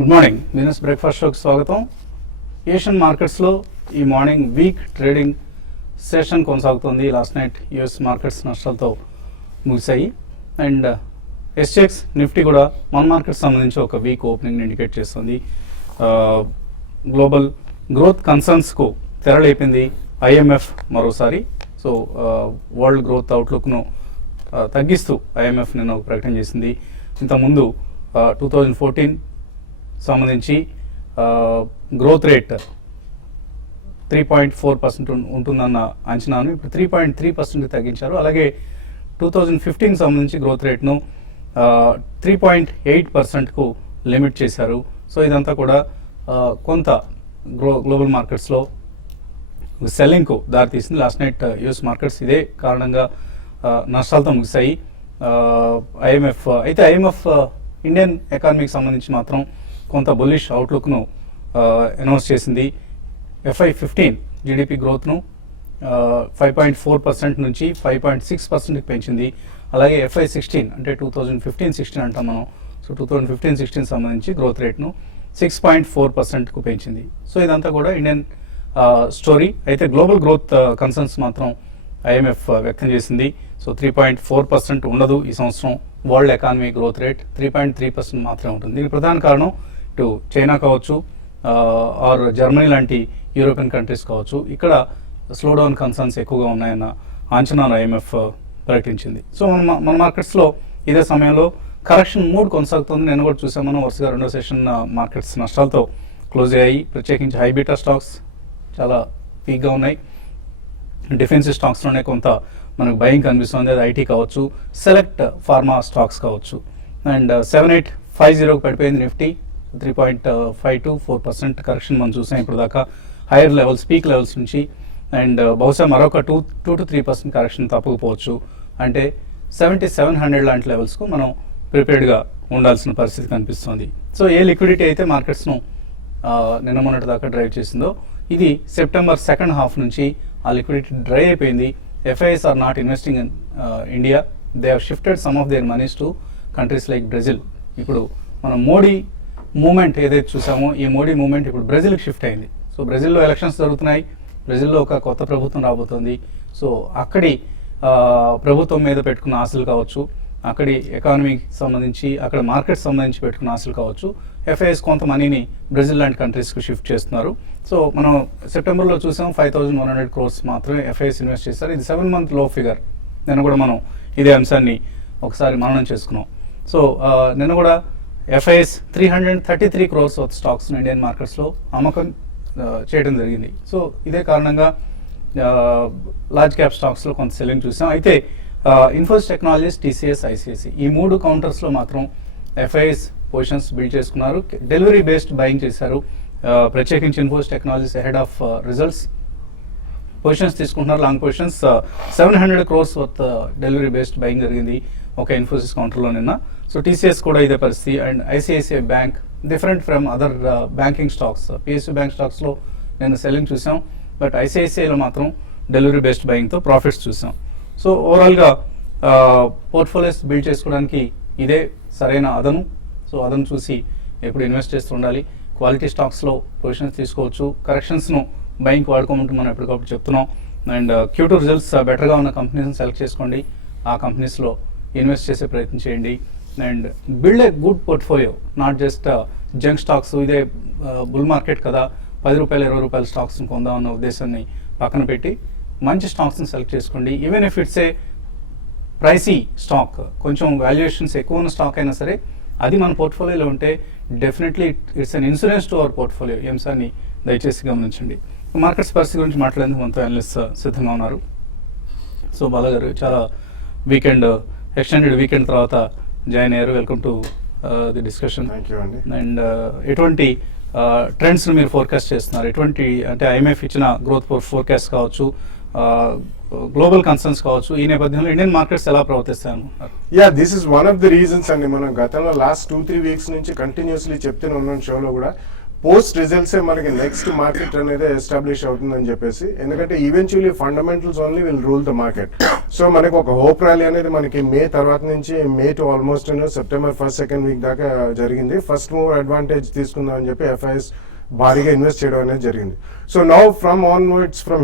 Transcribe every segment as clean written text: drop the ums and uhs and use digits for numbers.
Good morning business breakfast షోకి స్వాగతం. Asian మార్కెట్స్లో ఈ మార్నింగ్ వీక్ ట్రేడింగ్ సెషన్ కొనసాగుతుంది. లాస్ట్ నైట్ యుఎస్ మార్కెట్స్ నష్టాలతో ముగిశాయి అండ్ ఎస్జెక్స్ నిఫ్టీ కూడా మన మార్కెట్స్ సంబంధించి ఒక వీక్ ఓపెనింగ్ ఇండికేట్ చేస్తుంది. గ్లోబల్ గ్రోత్ కన్సర్న్స్కు తెరలేపింది ఐఎంఎఫ్ మరోసారి. సో వరల్డ్ గ్రోత్ అవుట్లుక్ను తగ్గిస్తూ ఐఎంఎఫ్ నిన్న ఒక ప్రకటన చేసింది. ఇంతకుముందు 2014 సంబంధించి గ్రోత్ రేట్ 3.4% ఉంటుందన్న అంచనాను ఇప్పుడు 3.3% తగ్గించారు. అలాగే 2015 సంబంధించి గ్రోత్ రేట్ను 3.8%కు లిమిట్ చేశారు. సో ఇదంతా కూడా కొంత గ్లోబల్ మార్కెట్స్లో సెల్లింగ్కు దారితీసింది. లాస్ట్ నైట్ యుఎస్ మార్కెట్స్ ఇదే కారణంగా నష్టాలతో ముగిశాయి. ఐఎంఎఫ్ అయితే ఐఎంఎఫ్ ఇండియన్ ఎకానమీకి సంబంధించి మాత్రం కొంత బుల్లిష్ అవుట్లుక్ను అనౌన్స్ చేసింది. FY15 జీడిపి గ్రోత్ను 5.4% నుంచి 5.6%కి పెంచింది. అలాగే FY16 అంటే 2015-16 అంటాం మనం. సో 2015-16 సంబంధించి గ్రోత్ రేట్ను 6.4%కు పెంచింది. సో ఇదంతా కూడా ఇండియన్ స్టోరీ. అయితే గ్లోబల్ గ్రోత్ కన్సర్న్స్ మాత్రం ఐఎంఎఫ్ వ్యక్తం చేసింది. సో 3.4% ఉండదు ఈ సంవత్సరం. వరల్డ్ ఎకానమీ గ్రోత్ రేట్ 3.3% మాత్రమే ఉంటుంది. దీనికి ప్రధాన కారణం ఇటు చైనా కావచ్చు ఆర్ జర్మనీ లాంటి యూరోపియన్ కంట్రీస్ కావచ్చు, ఇక్కడ స్లో డౌన్ కన్సర్న్స్ ఎక్కువగా ఉన్నాయన్న అంచనాను ఐఎంఎఫ్ ప్రకటించింది. సో మన మార్కెట్స్లో ఇదే సమయంలో కరెక్షన్ మూడ్ కొనసాగుతుంది. నేను కూడా చూసాం మనం వరుసగా రెండో సెషన్ మార్కెట్స్ నష్టాలతో క్లోజ్ అయ్యాయి. ప్రత్యేకించి హైబీటా స్టాక్స్ చాలా వీక్గా ఉన్నాయి. డిఫెన్సివ్ స్టాక్స్లోనే కొంత మనకు బయింగ్ కనిపిస్తుంది. అది ఐటీ కావచ్చు, సెలెక్ట్ ఫార్మా స్టాక్స్ కావచ్చు. అండ్ 7850 పడిపోయింది నిఫ్టీ. 3.5 to 4% కరెక్షన్ మనం చూసాం ఇప్పుడు దాకా. హైయర్ లెవెల్స్ పీక్ లెవెల్స్ నుంచి అండ్ బహుశా మరొక 2 to 3% కరెక్షన్ తప్పకపోవచ్చు. అంటే 7700 లాంటి లెవెల్స్కు మనం ప్రిపేర్డ్గా ఉండాల్సిన పరిస్థితి కనిపిస్తుంది. సో ఏ లిక్విడిటీ అయితే మార్కెట్స్ను నిన్న మొన్నటి దాకా డ్రైవ్ చేసిందో ఇది సెప్టెంబర్ సెకండ్ హాఫ్ నుంచి ఆ లిక్విడిటీ డ్రై అయిపోయింది. FIIs are not investing in India. They have shifted some of their monies to countries like Brazil. ఇప్పుడు మనం మోడీ మూమెంట్ ఏదైతే చూసామో ఈ మోడీ మూమెంట్ ఇప్పుడు బ్రెజిల్కి షిఫ్ట్ అయింది. సో బ్రెజిల్లో ఎలక్షన్స్ జరుగుతున్నాయి. బ్రెజిల్లో ఒక కొత్త ప్రభుత్వం రాబోతోంది. సో అక్కడి ప్రభుత్వం మీద పెట్టుకున్న ఆశలు కావచ్చు, అక్కడి ఎకానమీకి సంబంధించి అక్కడ మార్కెట్ సంబంధించి పెట్టుకున్న ఆశలు కావచ్చు, FIIs కొంత మనీని బ్రెజిల్ లాంటి కంట్రీస్కి షిఫ్ట్ చేస్తున్నారు. సో మనం సెప్టెంబర్లో చూసాం 5100 crores మాత్రమే FIIs ఇన్వెస్ట్ చేస్తారు. ఇది 7 month లో ఫిగర్. నిన్న కూడా మనం ఇదే అంశాన్ని ఒకసారి మననం చేసుకున్నాం. సో నిన్న కూడా FIIs 333 crores worth stocks Indian మార్కెట్స్లో అమ్మకం చేయడం జరిగింది. సో ఇదే కారణంగా లార్జ్ క్యాప్ స్టాక్స్లో కొంత సెల్లింగ్ చూసాం. అయితే ఇన్ఫోసిస్ టెక్నాలజీస్, TCS, ICICI ఈ 3 కౌంటర్స్లో మాత్రం FIIs పొజిషన్స్ బిల్డ్ చేసుకున్నారు. డెలివరీ బేస్డ్ బయింగ్ చేశారు. ప్రత్యేకించి Infosys Technologies ahead of results positions తీసుకుంటున్నారు. Long positions 700 crores worth delivery based buying జరిగింది ఒక ఇన్ఫోసిస్ కౌంటర్లో నిన్న. సో TCS కూడా ఇదే పరిస్థితి. And ICICI bank different from other banking stocks, PSU bank స్టాక్స్లో నేను సెల్లింగ్ చూసాం. బట్ ICICIలో మాత్రం డెలివరీ బేస్డ్ బయింగ్తో ప్రాఫిట్స్ చూసాం. సో ఓవరాల్గా పోర్ట్ఫోలియోస్ బిల్డ్ చేసుకోవడానికి ఇదే సరైన అదను. సో అదను చూసి ఎప్పుడు ఇన్వెస్ట్ చేస్తూ ఉండాలి. క్వాలిటీ స్టాక్స్లో పొజిషన్స్ తీసుకోవచ్చు. కరెక్షన్స్ను బయింగ్కి వాడుకోమంటూ మనం ఎప్పటికప్పుడు చెప్తున్నాం. అండ్ Q2 రిజల్ట్స్ బెటర్గా ఉన్న కంపెనీస్ని సెలెక్ట్ చేసుకోండి. ఆ కంపెనీస్లో ఇన్వెస్ట్ చేసే ప్రయత్నం చేయండి. And build a good portfolio, not just junk stocks. ఇదే బుల్ మార్కెట్ కదా, ₹10 ₹20 స్టాక్స్ని కొందామన్న ఉద్దేశాన్ని పక్కన పెట్టి మంచి స్టాక్స్ని సెలెక్ట్ చేసుకోండి. Even if it's a pricey stock, కొంచెం వాల్యుయేషన్స్ ఎక్కువ ఉన్న స్టాక్ అయినా సరే అది మన పోర్ట్ఫోలియోలో ఉంటే definitely it's an insurance to our portfolio. ఈ అంశాన్ని దయచేసి గమనించండి. మార్కెట్స్ పరిస్థితి గురించి మాట్లాడేందుకు మనతో అనలిస్ట్ సిద్ధంగా ఉన్నారు. సో బాలా గారు, చాలా వీకెండ్ ఎక్స్టెండెడ్ వీకెండ్ తర్వాత జాయిన్ అయ్యారు. Welcome to the discussion. And ఎటువంటి ట్రెండ్స్ని మీరు ఫోర్కాస్ట్ చేస్తున్నారు? ఎటువంటి అంటే IMF ఇచ్చిన గ్రోత్ ఫోర్కాస్ట్ కావచ్చు, గ్లోబల్ కన్సర్న్స్ కావచ్చు, ఈ నేపథ్యంలో ఇండియన్ మార్కెట్స్ ఎలా ప్రవర్తిస్తాను? This is one of the reasons అండి. మనం గతంలో లాస్ట్ 2-3 weeks నుంచి కంటిన్యూస్లీ చెప్తూనే ఉన్నాం షోలో కూడా. పోస్ట్ రిజల్ట్సే మనకి నెక్స్ట్ మార్కెట్ అనేది ఎస్టాబ్లిష్ అవుతుందని చెప్పేసి, ఎందుకంటే eventually fundamentals only will rule the market. So మనకి ఒక హోప్ ర్యాలీ అనేది మనకి మే తర్వాత నుంచి May to almost September 1st-2nd week దాకా జరిగింది. ఫస్ట్ మూవ్ అడ్వాంటేజ్ తీసుకుందాం అని చెప్పి FIs భారీగా ఇన్వెస్ట్ చేయడం అనేది జరిగింది. So now from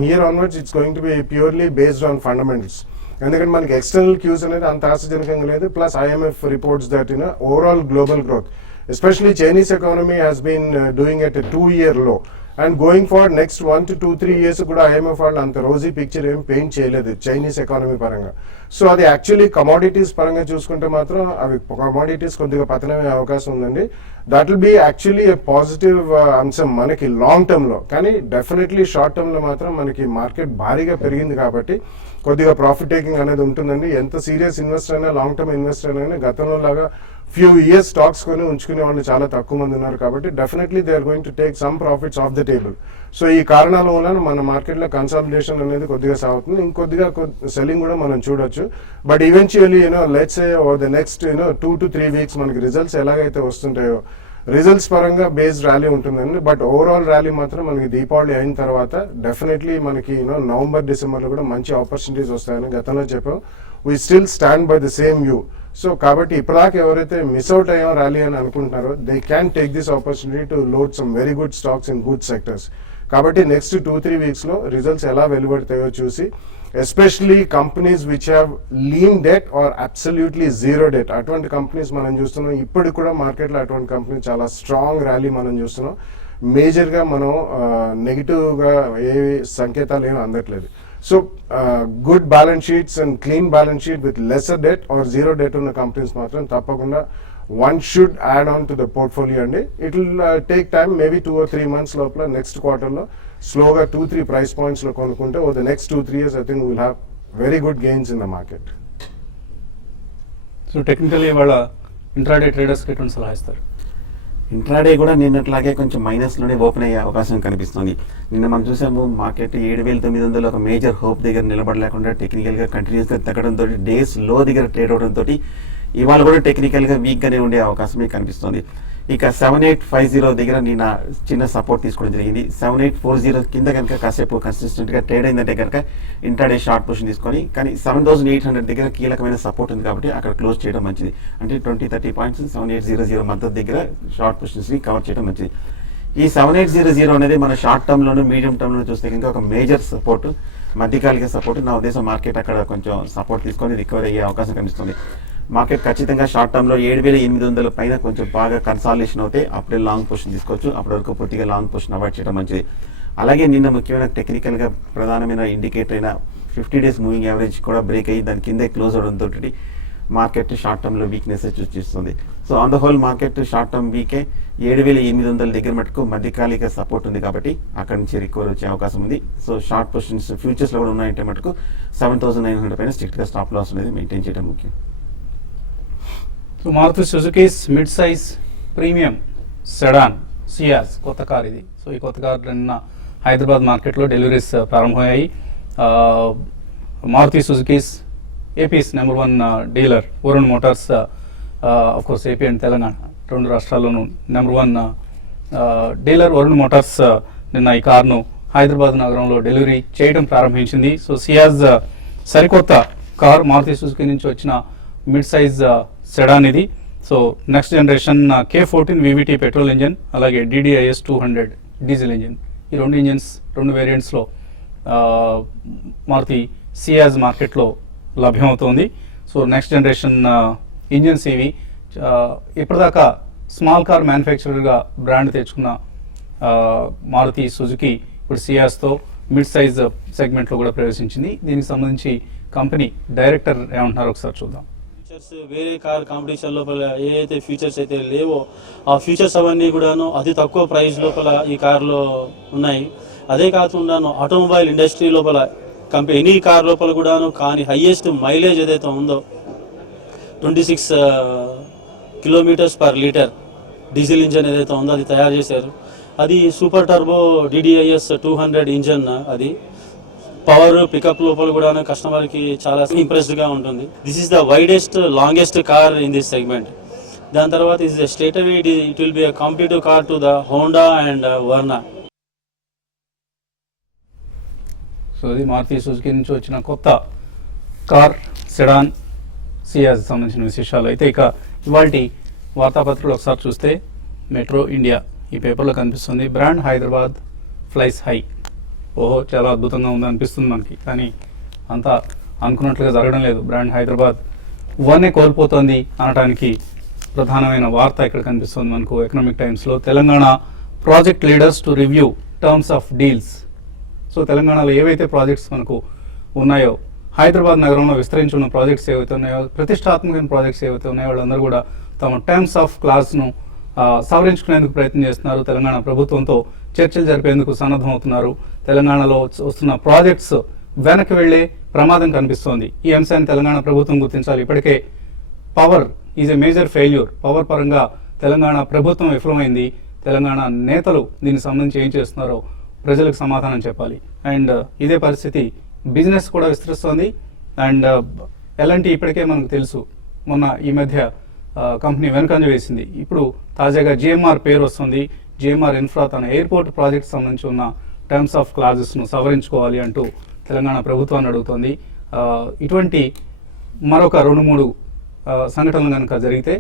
here onwards it's going to be purely based on fundamentals. ఎందుకంటే మనకి ఎక్స్టర్నల్ క్యూస్ అనేది అంత ఆశాజనకంగా లేదు. Plus IMF reports that overall global growth, especially Chinese economy has been doing at a 2-year low, and going forward next 1 to 2-3 years కూడా IMF వాళ్ళు అంత Rosie picture ఏం పెయింట్ చేయలేదు చైనీస్ ఎకానమీ పరంగా. సో అది యాక్చువల్లీ కమోడిటీస్ పరంగా చూసుకుంటే మాత్రం అవి కమోడిటీస్ కొద్దిగా పతనమే అవకాశం ఉందండి. That will be actually A positive అంశం మనకి లాంగ్ టర్మ్ లో. కానీ డెఫినెట్లీ షార్ట్ టర్మ్ లో మాత్రం మనకి మార్కెట్ భారీగా పెరిగింది కాబట్టి కొద్దిగా ప్రాఫిట్ టేకింగ్ అనేది ఉంటుందండి. ఎంత సీరియస్ ఇన్వెస్టర్ అయినా, లాంగ్ టర్మ్ ఇన్వెస్టర్ అయినా గతంలో లాగా ఫ్యూ ఇయర్స్ స్టాక్స్ కొని ఉంచుకునే వాళ్ళు చాలా తక్కువ మంది ఉన్నారు కాబట్టి definitely they are going to take some profits off the table. So ఈ కారణాల వలన మన మార్కెట్లో కన్సాలిడేషన్ అనేది కొద్దిగా సాగుతుంది. ఇంకొద్దిగా సెల్లింగ్ కూడా మనం చూడొచ్చు. But eventually let's say over the next 2 to 3 weeks మనకి రిజల్ట్స్ ఎలాగైతే వస్తుంటాయో రిజల్ట్స్ పరంగా బేస్డ్ ర్యాలీ ఉంటుందండి. బట్ ఓవరాల్ ర్యాలీ మాత్రం మనకి దీపావళి అయిన తర్వాత డెఫినెట్లీ మనకి నవంబర్ డిసెంబర్లో కూడా మంచి ఆపర్చునిటీస్ వస్తాయని గతంలో చెప్పాం. We still stand by the same view. So కాబట్టి ఇప్పటిదాకా ఎవరైతే మిస్ అవుట్ అయ్యాం ర్యాలీ అని అనుకుంటున్నారో they can take this opportunity to load some very good stocks in good sectors. కాబట్టి నెక్స్ట్ 2-3 వీక్స్లో రిజల్ట్స్ ఎలా వెలువడతాయో చూసి, especially companies which have lean debt or absolutely zero debt, అటువంటి కంపెనీస్ మనం చూస్తున్నాం. ఇప్పటికి కూడా మార్కెట్లో అటువంటి కంపెనీ చాలా స్ట్రాంగ్ ర్యాలీ మనం చూస్తున్నాం. మేజర్గా మనం నెగిటివ్గా ఏ సంకేతాలు ఏమి అందట్లేదు. So good balance sheets and clean balance sheet with lesser debt or zero debt ఉన్న కంపెనీస్ మాత్రం తప్పకుండా one should add on to the portfolio అండి. It will take time, maybe 2 or 3 months లోపల నెక్స్ట్ క్వార్టర్లో స్లోగా 2-3 ప్రైస్ పాయింట్స్లో కొనుక్కుంటే over the next 2-3 years I think will have very good gains in the market. So technically వాళ్ళ intraday ట్రేడర్స్కి ఎటువంటి సలహా ఇస్తారు? ఇంట్రాడే కూడా నిన్నట్లాగే కొంచెం మైనస్లోనే ఓపెన్ అయ్యే అవకాశం కనిపిస్తుంది. నిన్న మనం చూసాము మార్కెట్ 7,900 ఒక మేజర్ హోప్ దగ్గర నిలబడలేకుండా టెక్నికల్గా కంటిన్యూస్గా తగ్గడంతో డేస్ లో దగ్గర ట్రేడ్ అవడంతో ఇవాళ కూడా టెక్నికల్గా వీక్గానే ఉండే అవకాశమే కనిపిస్తుంది. ఇక 7850 దగ్గర నిన్న చిన్న సపోర్ట్ తీసుకోవడం జరిగింది. 7840 కింద కనుక కాసేపు కన్సిస్టెంట్గా ట్రేడ్ అయిందంటే కనుక ఇంట్రాడే షార్ట్ పొజిషన్ తీసుకొని, కానీ 7800 దగ్గర కీలకమైన సపోర్ట్ ఉంది కాబట్టి అక్కడ క్లోజ్ చేయడం మంచిది. అంటే 20-30 పాయింట్స్ 7800 మద్దతు దగ్గర షార్ట్ పొజిషన్స్ని కవర్ చేయడం మంచిది. ఈ 7800 అనేది మన షార్ట్ టర్మ్లోను మీడియం టర్మ్లోను చూస్తే కనుక ఒక మేజర్ సపోర్ట్, మధ్యకాలిక సపోర్ట్. నా ఉద్దేశం మార్కెట్ అక్కడ కొంచెం సపోర్ట్ తీసుకొని రికవర్ అయ్యే అవకాశం కనిపిస్తుంది. మార్కెట్ ఖచ్చితంగా షార్ట్ టర్మ్లో 7,800 పైన కొంచెం బాగా కన్సాలిడేషన్ అవుతే అప్పుడే లాంగ్ పొజిషన్ తీసుకోవచ్చు. అప్పటి వరకు పూర్తిగా లాంగ్ పొజిషన్ అవాయిడ్ చేయడం మంచిది. అలాగే నిన్న ముఖ్యమైన టెక్నికల్గా ప్రధానమైన ఇండికేటర్ అయిన 50 days మూవింగ్ యావరేజ్ కూడా బ్రేక్ అయ్యి దాని కిందే క్లోజ్ అవడంతో మార్కెట్ షార్ట్ టర్మ్లో వీక్నెస్ చూస్తుంది. So on the whole market short term వీకే 7,800 దగ్గర మటుకు మధ్యకాలిక సపోర్ట్ ఉంది కాబట్టి అక్కడి నుంచి రికవర్ వచ్చే అవకాశం ఉంది. సో షార్ట్ పొజిషన్స్ ఫ్యూచర్స్లో కూడా ఉన్నాయంటే మటుకు 7,900 పైన స్ట్రిక్ట్గా స్టాప్ లాస్ అనేది మెయింటైన్ చేయడం ముఖ్యం. So Maruti Suzuki's mid size premium sedan Ciaz కొత్త కార్ ఇది. సో ఈ కొత్త కార్ నిన్న హైదరాబాద్ మార్కెట్లో డెలివరీస్ ప్రారంభమయ్యాయి. Maruti Suzuki's AP's number 1 dealer Varun Motors, course AP and Telangana రెండు రాష్ట్రాల్లోనూ నెంబర్ 1 డీలర్ వరుణ్ మోటార్స్ నిన్న ఈ కార్ను హైదరాబాద్ నగరంలో డెలివరీ చేయడం ప్రారంభించింది. సో సియాజ్ సరికొత్త కార్ మారుతి సుజుకీ నుంచి వచ్చిన మిడ్ సైజ్ సెడాన్ ఇది. So next generation K14 VVT petrol engine, అలాగే DDIS 200 డీజిల్ ఇంజిన్, ఈ రెండు ఇంజిన్స్ 2 వేరియంట్స్లో మారుతి సియాజ్ మార్కెట్లో లభ్యమవుతోంది. సో నెక్స్ట్ జనరేషన్ ఇంజిన్స్ ఇవి. ఇప్పటిదాకా స్మాల్ కార్ మ్యానుఫ్యాక్చరర్గా బ్రాండ్ తెచ్చుకున్న మారుతి సుజుకి ఇప్పుడు సియాజ్తో మిడ్ సైజ్ సెగ్మెంట్లో కూడా ప్రవేశించింది. దీనికి సంబంధించి కంపెనీ డైరెక్టర్ ఏమంటున్నారో ఒకసారి చూద్దాం. వేరే కార్ కాంపిటీషన్ లోపల ఏ అయితే ఫీచర్స్ అయితే లేవో ఆ ఫీచర్స్ అవన్నీ కూడాను అతి తక్కువ ప్రైస్ లోపల ఈ కార్లో ఉన్నాయి. అదే కాకుండాను ఆటోమొబైల్ ఇండస్ట్రీ లోపల ఎనీ కార్ లోపల కూడాను కానీ హైయెస్ట్ మైలేజ్ ఏదైతే ఉందో 26 km/L డీజిల్ ఇంజన్ ఏదైతే ఉందో అది తయారు చేశారు. అది సూపర్ టర్బో DDIS 200 ఇంజన్. అది పవర్ పికప్ లోపల కూడా కస్టమర్కి చాలా ఇంప్రెస్డ్గా ఉంటుంది. This is the widest longest car in this segment. దాని తర్వాత is straight away it will be a competitive car to the Honda and Verna. So ఇది మారుతి సుజుకి నుంచి వచ్చిన కొత్త కార్ సెడాన్ సియాజ్ సంబంధించిన విశేషాలు. అయితే ఇక ఇవాళ వార్తాపత్రికలు ఒకసారి చూస్తే మెట్రో ఇండియా ఈ పేపర్లో కనిపిస్తుంది, బ్రాండ్ హైదరాబాద్ ఫ్లైస్ హై. ఓహో, చాలా అద్భుతంగా ఉంది అనిపిస్తుంది మనకి, కానీ అంతా అనుకున్నట్లుగా జరగడం లేదు. బ్రాండ్ హైదరాబాద్ వన్నే కోల్పోతోంది అనడానికి ప్రధానమైన వార్త ఇక్కడ కనిపిస్తుంది మనకు ఎకనామిక్ టైమ్స్లో. Telangana project leaders to review terms of deals. So తెలంగాణలో ఏవైతే ప్రాజెక్ట్స్ మనకు ఉన్నాయో, హైదరాబాద్ నగరంలో విస్తరించి ఉన్న ప్రాజెక్ట్స్ ఏవైతే ఉన్నాయో, ప్రతిష్టాత్మకమైన ప్రాజెక్ట్స్ ఏవైతే ఉన్నాయో, వాళ్ళందరూ కూడా తమ టర్మ్స్ ఆఫ్ క్లాస్ను సవరించుకునేందుకు ప్రయత్నం చేస్తున్నారు. తెలంగాణ ప్రభుత్వంతో చర్చలు జరిపేందుకు సన్నద్ధమవుతున్నారు. తెలంగాణలో వస్తున్న ప్రాజెక్ట్స్ వెనక్కి వెళ్లే ప్రమాదం కనిపిస్తోంది. ఈ అంశాన్ని తెలంగాణ ప్రభుత్వం గుర్తించాలి. ఇప్పటికే power is a major failure. Power పరంగా తెలంగాణ ప్రభుత్వం విఫలమైంది. తెలంగాణ నేతలు దీనికి సంబంధించి ఏం చేస్తున్నారో ప్రజలకు సమాధానం చెప్పాలి. అండ్ ఇదే పరిస్థితి బిజినెస్ కూడా విస్తరిస్తోంది. అండ్ ఎలాంటి ఇప్పటికే మనకు తెలుసు, మొన్న ఈ మధ్య కంపెనీ వెనుకంజ వేసింది. ఇప్పుడు తాజాగా జిఎంఆర్ పేరు వస్తుంది. జిఎంఆర్ ఇన్ఫ్రా తన ఎయిర్పోర్ట్ ప్రాజెక్ట్ సంబంధించి ఉన్న టర్మ్స్ ఆఫ్ క్లాజెస్ను సవరించుకోవాలి అంటూ తెలంగాణ ప్రభుత్వాన్ని అడుగుతోంది. ఇటువంటి మరొక 2-3 సంఘటనలు కనుక జరిగితే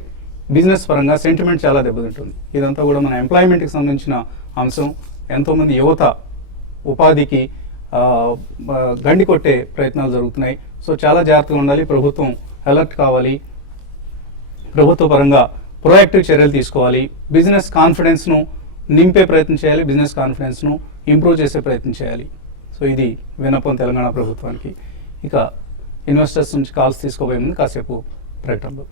బిజినెస్ పరంగా సెంటిమెంట్ చాలా దెబ్బతింటుంది. ఇదంతా కూడా మన ఎంప్లాయ్మెంట్కి సంబంధించిన అంశం. ఎంతోమంది యువత ఉపాధికి గండి కొట్టే ప్రయత్నాలు జరుగుతున్నాయి. సో చాలా జాగ్రత్తగా ఉండాలి. ప్రభుత్వం అలర్ట్ కావాలి. ప్రభుత్వ పరంగా ప్రొయాక్టివ్ చర్యలు తీసుకోవాలి. బిజినెస్ కాన్ఫిడెన్స్ను నింపే ప్రయత్నం చేయాలి. బిజినెస్ కాన్ఫిడెన్స్ను ఇంప్రూవ్ చేసే ప్రయత్నం చేయాలి. సో ఇది విన్నపం తెలంగాణ ప్రభుత్వానికి. ఇక ఇన్వెస్టర్స్ నుంచి కాల్స్ తీసుకోబోయే ముందు కాసేపు ప్రకటనలు.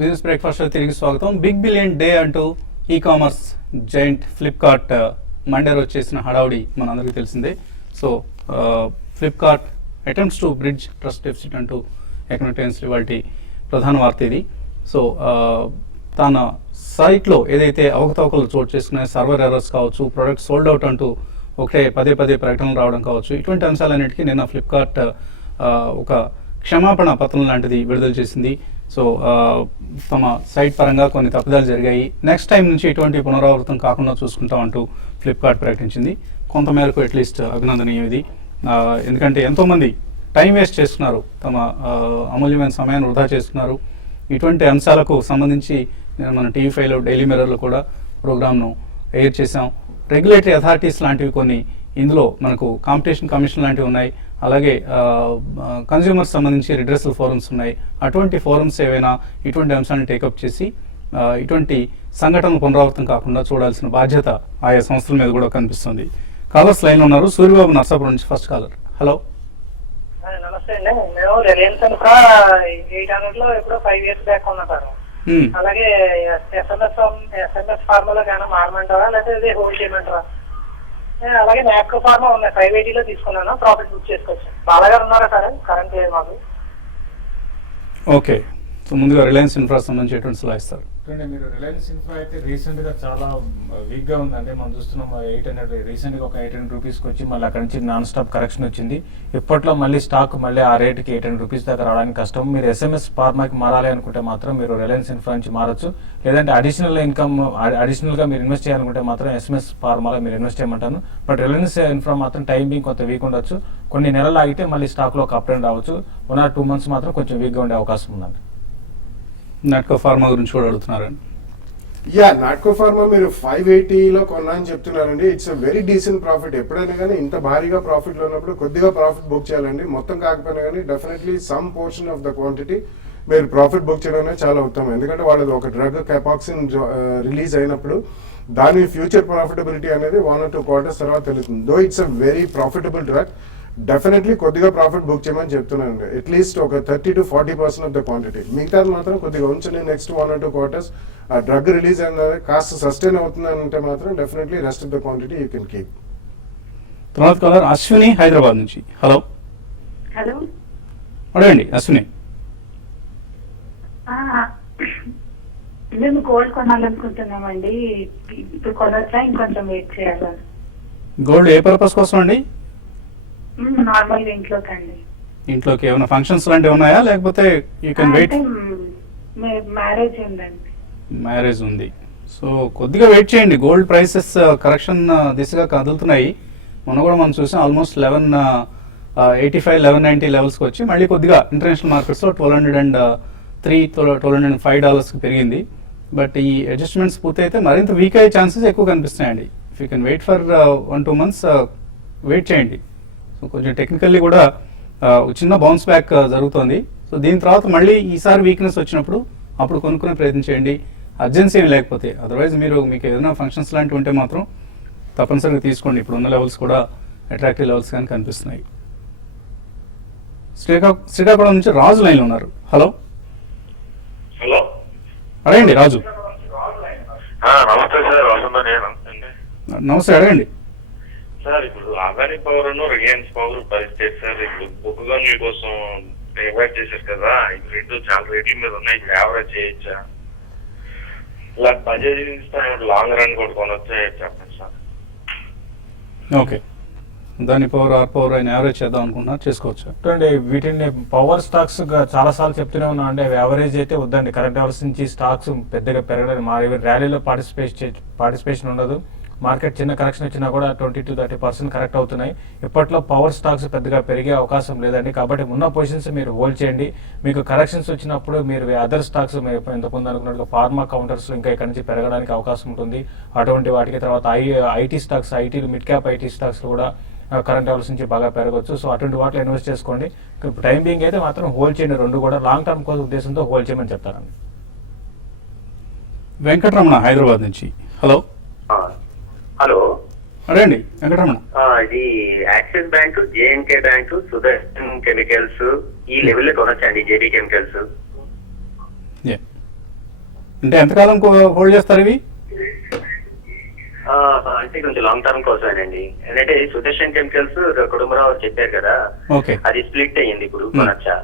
బిజినెస్ బ్రేక్ఫాస్ట్ తిరిగి స్వాగతం. బిగ్ బిలియన్ డే అంటూ e commerce giant Flipkart Monday రోజు చేసిన హడావుడి మనందరికీ తెలిసిందే. So Flipkart attempts to bridge trust deficit అంటూ ఎకనామిక్ టైమ్స్లో వాటి ప్రధాన వార్త ఇది. సో తన సైట్లో ఏదైతే అవకతవకలు చోటు చేసుకున్నాయో, సర్వర్ ఎర్రర్స్ కావచ్చు, ప్రొడక్ట్ సోల్డ్ అవుట్ అంటూ ఒకటే పదే ప్రకటనలు రావడం కావచ్చు, ఇటువంటి అంశాలన్నిటికీ నిన్న ఫ్లిప్కార్ట్ ఒక క్షమాపణ పత్రం లాంటిది విడుదల చేసింది. సో తమ సైట్ పరంగా కొన్ని తప్పిదాలు జరిగాయి, నెక్స్ట్ టైం నుంచి ఇటువంటి పునరావృతం కాకుండా చూసుకుంటామంటూ ఫ్లిప్కార్ట్ ప్రకటించింది. కొంతమేరకు అట్లీస్ట్ అభినందనీయం ఇది. ఎందుకంటే ఎంతోమంది టైం వేస్ట్ చేస్తున్నారు, తమ అమూల్యమైన సమయాన్ని వృధా చేస్తున్నారు. ఇటువంటి అంశాలకు సంబంధించి నేను మన టీవీ5లో డైలీ మిర్రర్లో కూడా ప్రోగ్రామ్ను ఎయిర్ చేశాం. రెగ్యులేటరీ అథారిటీస్ లాంటివి కొన్ని ఇందులో మనకు కాంపిటీషన్ కమిషన్ లాంటివి ఉన్నాయి. అలాగే కన్జ్యూమర్స్ సంబంధించి రిడ్రెసల్ ఫోరమ్స్ ఉన్నాయి. అటువంటి ఫోరమ్స్ ఏవైనా ఇటువంటి అంశాన్ని టేకప్ చేసి ఇటువంటి సంఘటనలు పునరావృతం కాకుండా చూడాల్సిన బాధ్యత ఆయా సంస్థల మీద కూడా కనిపిస్తుంది. కాలర్స్ లైన్లో ఉన్నారు. సూర్యబాబు నర్సాపురం నుంచి ఫస్ట్ కాలర్. హలో. నమస్తే అండి. మేము రిలయన్స్ ఇన్ఫ్రా 800 లో ఎప్పుడో 5 years బ్యాక్ ఉన్నా సార్. అలాగే ఎస్ఎంఎస్ ఫార్మాలో కానీ మారమంటారా లేకపోతే హోల్డ్ చేయమంటారా? అలాగే నాప్కో ఫార్మా ఉన్నాయి, 580 లో తీసుకున్నాను, ప్రాఫిట్ బుక్ చేసుకోవచ్చు. బాలగారు ఉన్నారా సార్? కరెంట్ లేదు మాకు. ఓకే, సో ముందుగా రిలయన్స్ ఇన్ఫ్రా సంబంధించి ఎటువంటి సలహా ఇస్తారు? మీరు రిలయన్స్ ఇన్ఫ్రా అయితే రీసెంట్ గా చాలా వీక్ గా ఉందండి. మనం చూస్తున్నాం 800 రీసెంట్ గా ఒక 800 రూపీస్కి వచ్చి మళ్ళీ అక్కడ నుంచి నాన్ స్టాప్ కరెక్షన్ వచ్చింది. ఇప్పట్లో మళ్ళీ స్టాక్ మళ్ళీ ఆ రేట్కి 800 రూపీస్ దాకా రావడానికి కష్టం. మీరు ఎస్ఎంఎస్ ఫార్మాకి మారాలి అనుకుంటే మాత్రం మీరు రిలయన్స్ ఇన్ఫ్రా నుంచి మారచ్చు. లేదంటే అడిషనల్ గా మీరు ఇన్వెస్ట్ చేయాలనుకుంటే మాత్రం ఎస్ఎంఎస్ ఫార్మాలో మీరు ఇన్వెస్ట్ చేయమంటాను. బట్ రిలయన్స్ ఇన్ఫ్రా మాత్రం టైమింగ్ కొంత వీక్ ఉండొచ్చు. కొన్ని నెలలు ఆగితే మళ్ళీ స్టాక్ లో ఒక అప్ అండ్ రావచ్చు. 1 or 2 months మాత్రం కొంచెం వీక్ గా ఉండే అవకాశం ఉందండి. నాట్కో ఫార్మా గురించి కూడా అడుగుతున్నారండి. నాట్కో ఫార్మా మీరు 580లో కొన్నా అని చెప్తున్నారండి. It's a very decent profit. ఎప్పుడైనా కానీ ఇంత భారీగా ప్రాఫిట్ లో ఉన్నప్పుడు కొద్దిగా ప్రాఫిట్ బుక్ చేయాలండి. మొత్తం కాకపోయినా కానీ definitely some portion of the quantity మీరు ప్రాఫిట్ బుక్ చేయడం చాలా ఉత్తమం. ఎందుకంటే వాళ్ళది ఒక డ్రగ్ కెపాక్సిన్ రిలీజ్ అయినప్పుడు దాని ఫ్యూచర్ ప్రాఫిటబిలిటీ అనేది 1 or 2 quarters తర్వాత తెలుస్తుంది. దో it's a very profitable drug. Definitely కొద్దిగా ప్రాఫిట్ బుక్ చేయమని చెప్తున్నాను. అట్లీస్ట్ ఒక 30 to 40% ఆఫ్ ద క్వాంటిటీ. మిగతాది మాత్రం కొద్దిగా ఉంచండి. నెక్స్ట్ 1 or 2 quarters ఆ డ్రగ్ రిలీజ్ అయిన కాస్త సస్టైన్ అవుతుందంటే మాత్రం definitely rest of the quantity you can keep. తర్వాత కాలర్ అశ్విని హైదరాబాద్ నుంచి. హలో. హలో అడగండి అశ్విని. మేము గోల్డ్ కొనాలనుకుంటున్నామండి. ఇప్పుడు కొనొచ్చా, ఇంకొంచెం వెయిట్ చేయాలా? గోల్డ్ ఏ పర్పస్ కోసం అండి? నార్మల్ ఇంట్లోకండి. ఇంట్లోకి ఏమైనా ఫంక్షన్స్ లాంటివి ఉన్నాయా, లేకపోతే యూ కెన్ వెయిట్? మ్యారేజ్ ఉందండి. మ్యారేజ్ ఉంది. సో కొద్దిగా వెయిట్ చేయండి. గోల్డ్ ప్రైసెస్ కరెక్షన్ దిశగా కదులుతున్నాయి. మొన్న కూడా మనం చూసాం ఆల్మోస్ట్ 1185, 1190 లెవెల్స్కి వచ్చి మళ్ళీ కొద్దిగా ఇంటర్నేషనల్ మార్కెట్స్లో $1203, $1205కి పెరిగింది. బట్ ఈ అడ్జస్ట్మెంట్స్ పూర్తయితే మరింత వీక్ అయ్యే ఛాన్సెస్ ఎక్కువ కనిపిస్తున్నాయండి. If you can wait for 1-2 months wait చేయండి. సో కొంచెం టెక్నికల్లీ కూడా చిన్న బౌన్స్ బ్యాక్ జరుగుతుంది. సో దీని తర్వాత మళ్ళీ ఈసారి వీక్నెస్ వచ్చినప్పుడు అప్పుడు కొనుక్కునే ప్రయత్నం చేయండి. అర్జెన్సీ ఏమి లేకపోతే. అదర్వైజ్ మీకు ఏదైనా ఫంక్షన్స్ లాంటివి ఉంటే మాత్రం తప్పనిసరిగా తీసుకోండి. ఇప్పుడు ఉన్న లెవెల్స్ కూడా అట్రాక్టివ్ లెవెల్స్ కానీ కనిపిస్తున్నాయి. శ్రీకాకుళం నుంచి రాజు లైన్లో ఉన్నారు. హలో హలో, అడగండి రాజు. నమస్తే సార్, వస్తుందా? నేను నమస్తే, అడగండి సార్. ఇప్పుడు అదాని పవర్ రిలయన్స్ పవర్ పరిస్థితి సార్, ఇప్పుడు బుక్గా మీకోసం డివైడ్ చేశారు కదా, ఇప్పుడు రెండు చాలా రేట్ల మీద ఉన్నాయి. ఇప్పుడు యావరేజ్ చేయొచ్చా, ఇలా బడ్జెట్ ఇస్తాను లాంగ్ రన్ కూడా కొనొచ్చా చెప్పండి సార్. ఓకే, దాని పవర్ ఆర్ పవర్ ఆయన యావరేజ్ చేద్దాం అనుకుంటున్నారు, చేసుకోవచ్చు. చూడండి, వీటిని పవర్ స్టాక్స్ చాలా సార్లు చెప్తూనే ఉన్నాం అండి. యావరేజ్ అయితే వద్దండి. కరెంట్ అవర్స్ నుంచి స్టాక్స్ పెద్దగా పెరగలేదు. మా ర్యాలీలో పార్టిసిపేషన్ ఉండదు. మార్కెట్ చిన్న కరెక్షన్ వచ్చినా కూడా 20-30% కరెక్ట్ అవుతున్నాయి. ఇప్పట్లో పవర్ స్టాక్స్ పెద్దగా పెరిగే అవకాశం లేదండి. కాబట్టి ఉన్న పొజిషన్స్ మీరు హోల్డ్ చేయండి. మీకు కరెక్షన్స్ వచ్చినప్పుడు మీరు అదర్ స్టాక్స్ ఇంతకుముందు అనుకున్నట్టుగా ఫార్మా కౌంటర్స్ ఇంకా ఇక్కడ నుంచి పెరగడానికి అవకాశం ఉంటుంది. అటువంటి వాటికి తర్వాత IT stocks, mid cap IT stocks కూడా కరెంట్ అవర్స్ నుంచి బాగా పెరగవచ్చు. సో అటువంటి వాటిలో ఇన్వెస్ట్ చేసుకోండి. టైం బీయింగ్ అయితే మాత్రం హోల్డ్ చేయండి. రెండు కూడా లాంగ్ టర్మ్ కోసం ఉద్దేశంతో హోల్డ్ చేయమని చెప్తారండి. వెంకటరమణ హైదరాబాద్ నుంచి. హలో హలో, అడగండి వెంకటరమణ. ఇది axis bank, J&K bank, Sudarshan chemicals ఈ లెవెల్లో కొనొచ్చండి. జేబీ కెమికల్స్ అంటే ఎంతకాలం హోల్డ్ చేస్తారు ఇవి? అంటే కొంచెం లాంగ్ టర్మ్ కోసమేనండి. ఎందుకంటే సుదర్శన్ కెమికల్స్ కుటుంబరావు చెప్పారు కదా, ఓకే, అది స్ప్లిట్ అయ్యింది. ఇప్పుడు కొనొచ్చా?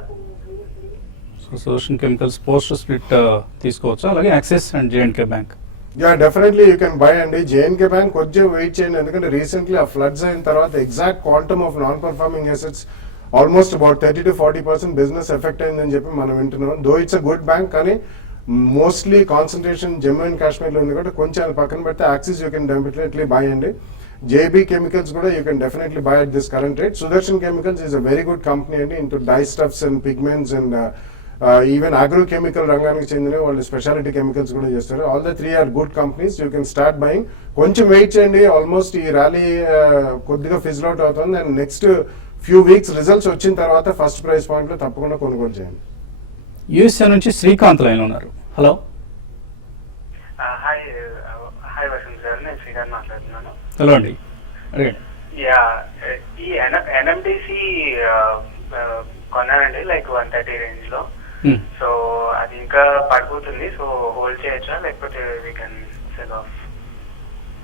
So Sudarshan Chemicals post split తీసుకోవచ్చు. అలాగే Axis and J and K bank. Yeah, definitely you can buy అండి. జేఎన్కే బ్యాంక్ కొంచెం వెయిట్ చేయండి, ఎందుకంటే రీసెంట్లీ ఆ ఫ్లడ్స్ అయిన తర్వాత exact quantum of non performing assets almost about 30-40% business effect అయిందని చెప్పి మనం వింటున్నాం. Though it's a good bank, కానీ మోస్ట్లీ కాన్సన్ట్రేషన్ జమ్మూ అండ్ కాశ్మీర్లో ఉంది కాబట్టి కొంచెం అది పక్కన పెడితే Axis you can definitely by అండి. జేబీ కెమికల్స్ కూడా you can definitely buy at this current rate. Sudarshan Chemicals is a very good company అండి, into dye stuffs and pigments and even agrochemical రంగానికి చెందిన వాళ్ళు స్పెషాలిటీ కెమికల్స్ కూడా చేస్తారు. All the 3 are good companies. You can start buying. కొంచెం wait చేయండి. Almost ఈ rally కొద్దిగా ఫిజిల్ అవుట్ అవుతుంది. And next few weeks results వచ్చిన తర్వాత ఫస్ట్ ప్రైస్ పాయింట్ లో తప్పకుండా కొనుగోలు చేయండి. యూఎస్ఏ నుంచి శ్రీకాంత్ లైన్ ఉన్నారు. హలో హాయ్ వసంత్ సార్, నేను శ్రీకాంత్ మాట్లాడుతున్నాను. హలో అండి, అడగండి. యా, ఈ ఎన్ఎండిసి కొన్నానండి, లైక్ 130 రేంజ్ లో. సో అది ఇంకా పడిపోతుంది. సో హోల్డ్ చేయొచ్చా, లేకపోతే we can sell of?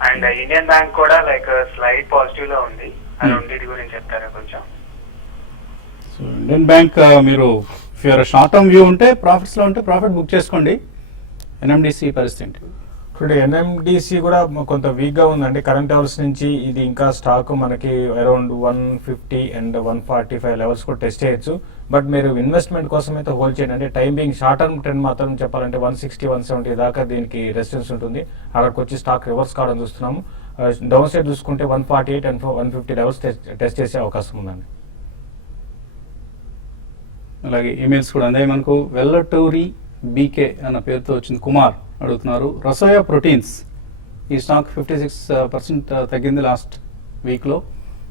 And Indian bank కూడా లైక్ స్లైడ్ పాజిటివ్ లో ఉంది. ఆ రెండింటి గురించి చెప్తారా కొంచెం? సో ఇండియన్ బ్యాంక్ మీరు షార్ట్ టర్మ్ వ్యూ ఉంటే ప్రాఫిట్స్ లో ఉంటే ప్రాఫిట్ బుక్ చేసుకోండి. ఎన్ఎండిసి పరిస్థితి ఇప్పుడు ఎన్ఎండిసి కూడా కొంత వీక్ గా ఉందండి. కరెంట్ అవర్స్ నుంచి ఇది ఇంకా స్టాక్ మనకి అరౌండ్ 150 అండ్ 145 లెవెల్స్ కూడా టెస్ట్ చేయొచ్చు. బట్ మీరు ఇన్వెస్ట్మెంట్ కోసం అయితే హోల్డ్ చేయండి. అంటే time being short term trend మాత్రం చెప్పాలంటే 160, 170 దాకా దీనికి రెసిస్టెన్స్ ఉంటుంది. అక్కడికి వచ్చి స్టాక్ రివర్స్ కావడం చూస్తున్నాము. డౌన్ సైడ్ చూసుకుంటే 148 అండ్ 150 లెవెల్స్ టెస్ట్ చేసే అవకాశం ఉందండి. అలాగే ఈమెయిల్స్ కూడా అందే మనకు. వెల్లటూరి బీకే అన్న పేరుతో వచ్చింది. కుమార్ అడుగుతున్నారు, రసోయా ప్రోటీన్స్ ఈ స్టాక్ 56% తగ్గింది లాస్ట్ వీక్లో,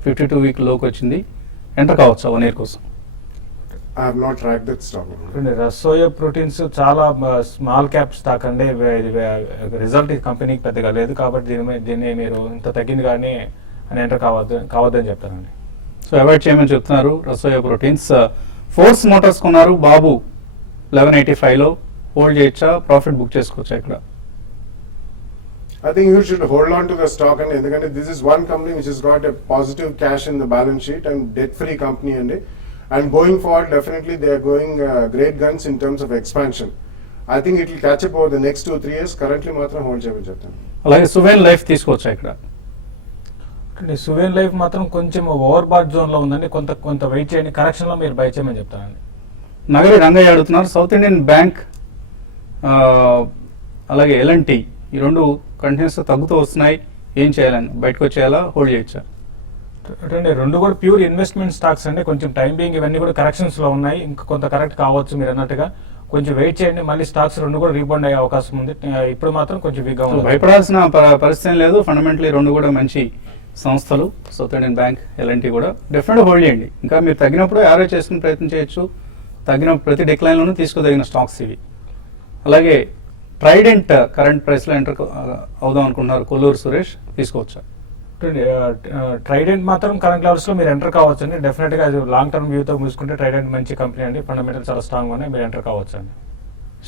52 వీక్ లోకి వచ్చింది. ఎంటర్ కావచ్చు 1 year కోసం. I have not tracked that stock. Rasoya Proteins చాలా స్మాల్ క్యాప్ స్టాక్ అండి. రిజల్ట్ ఈ కంపెనీకి పెద్దగా లేదు కాబట్టి దీన్ని మీరు ఇంత తగ్గింది కానీ అని ఎంటర్ కావద్దని చెప్తారండి. సో అవాయిడ్ చేయమని చెప్తున్నారు రసోయా ప్రోటీన్స్. ఫోర్స్ మోటార్స్ కొన్నారు బాబు 1185లో. హోల్డ్ చేయొచ్చా, ప్రాఫిట్ బుక్ చేసుకోవచ్చా ఇక్కడ? I think you should hold on to the stock, and ఎందుకంటే this is one company which has got a positive cash in the balance sheet and debt free company and going forward definitely they are going great guns in terms of expansion. I think it will catch up over the next 2-3 years. Currently మాత్రం hold చేయమని చెప్తాను. అలాగే Suven life తీసుకోవచ్చా ఇక్కడ? Suven life మాత్రం కొంచెం over bat జోన్లో ఉందండి, కొంత వెయిట్ చేయండి, కరెక్షన్లో మీరు బై చేయమని చెప్తానండి. నగరి రంగయ్య అడుగుతున్నారు, సౌత్ ఇండియన్ బ్యాంక్ అలాగే ఎల్ఎన్టీ ఈ రెండు కంటిన్యూస్గా తగ్గుతూ వస్తున్నాయి, ఏం చేయాలని? బయటకు వచ్చేయాలా, హోల్డ్ చేయొచ్చా? అంటే రెండు కూడా ప్యూర్ ఇన్వెస్ట్మెంట్ స్టాక్స్ అండి. కొంచెం టైం బీయింగ్ ఇవన్నీ కూడా కరెక్షన్స్లో ఉన్నాయి, ఇంకా కొంత కరెక్ట్ కావచ్చు మీరు అన్నట్టుగా. కొంచెం వెయిట్ చేయండి, మళ్ళీ స్టాక్స్ రెండు కూడా రీబౌండ్ అయ్యే అవకాశం ఉంది. ఇప్పుడు మాత్రం కొంచెం వీక్గా ఉంది. భయపడాల్సిన పరిస్థితి లేదు. ఫండమెంటలీ రెండు కూడా మంచి సంస్థలు, సౌత్ ఇండియన్ బ్యాంక్, ఎల్ఎన్టీ కూడా డెఫినెట్గా హోల్డ్ చేయండి. ఇంకా మీరు తగ్గినప్పుడు యావరేజ్ చేసుకునే ప్రయత్నం చేయొచ్చు. తగ్గిన ప్రతి డిక్లైన్లోనూ తీసుకోదగిన స్టాక్స్ ఇవి. అలాగే ట్రైడెంట్ కరెంట్ ప్రైస్లో ఎంటర్ అవుదాం అనుకుంటున్నారు కొల్లూరు సురేష్, తీసుకోవచ్చా? ట్రైడెంట్ మాత్రం కరెంట్ లెవెల్స్లో మీరు ఎంటర్ కావచ్చు అండి. డెఫినెట్గా అది లాంగ్ టర్మ్ వ్యూతో చూసుకుంటే ట్రైడెంట్ మంచి కంపెనీ అండి, ఫండమెంటల్ చాలా స్ట్రాంగ్ ఉన్నాయి, మీరు ఎంటర్ కావచ్చు అండి.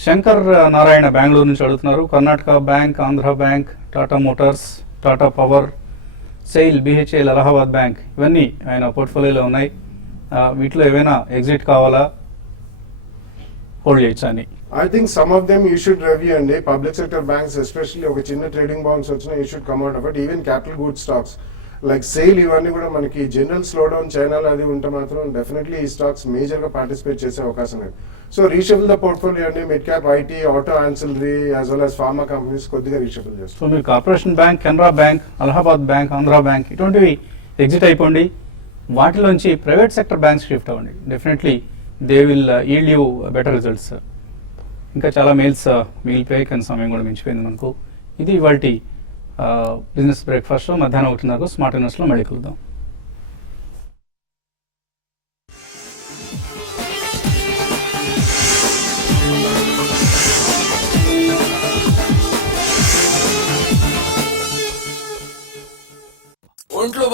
శంకర్ నారాయణ బెంగళూరు నుంచి అడుగుతున్నారు, Karnataka bank, Andhra bank, Tata motors, Tata power, SAIL, BHEL, Allahabad bank ఇవన్నీ ఆయన పోర్ట్ఫోలియోలో ఉన్నాయి. వీటిలో ఏవైనా ఎగ్జిట్ కావాలా, హోల్డ్ చేయొచ్చా అని? I think some of them you should review అండి. పబ్లిక్ సెక్టర్ బ్యాంక్స్ ఎస్పెషల్లీ ఒక చిన్న ట్రేడింగ్ బౌన్స్ వచ్చినా you should come out of it. Even capital good stocks like SAIL ఇవన్నీ కూడా మనకి జనరల్ స్లో డౌన్ చైనాలో అది ఉంటే మాత్రం డెఫినెట్లీ ఈ స్టాక్స్ మేజర్గా పార్టిసిపేట్ చేసే అవకాశం లేదు. సో రీషఫుల్ ద పోర్ట్ఫోలియో అండి. Mid cap, IT, auto, ancillary as well as pharma companies కొద్దిగా రీషఫుల్ చేస్తారు. సో మీరు corporation bank, Canara bank, Allahabad bank, Andhra bank ఇటువంటివి ఎగ్జిట్ అయిపోండి. వాటిలోంచి ప్రైవేట్ సెక్టర్ బ్యాంక్స్ షిఫ్ట్ అవ్వండి. Definitely they will yield you better results. ఇంకా చాలా mails మిగిలిపోయాయి, కానీ సమయం కూడా మించిపోయింది మనకు. ఇది ఇవాల్టి బిజినెస్ బ్రేక్ఫాస్ట్లో మధ్యాహ్నం 1:30 స్మార్ట్ ఇన్వెస్ట్లో మళ్ళీ కలుద్దాం. ఒంట్లో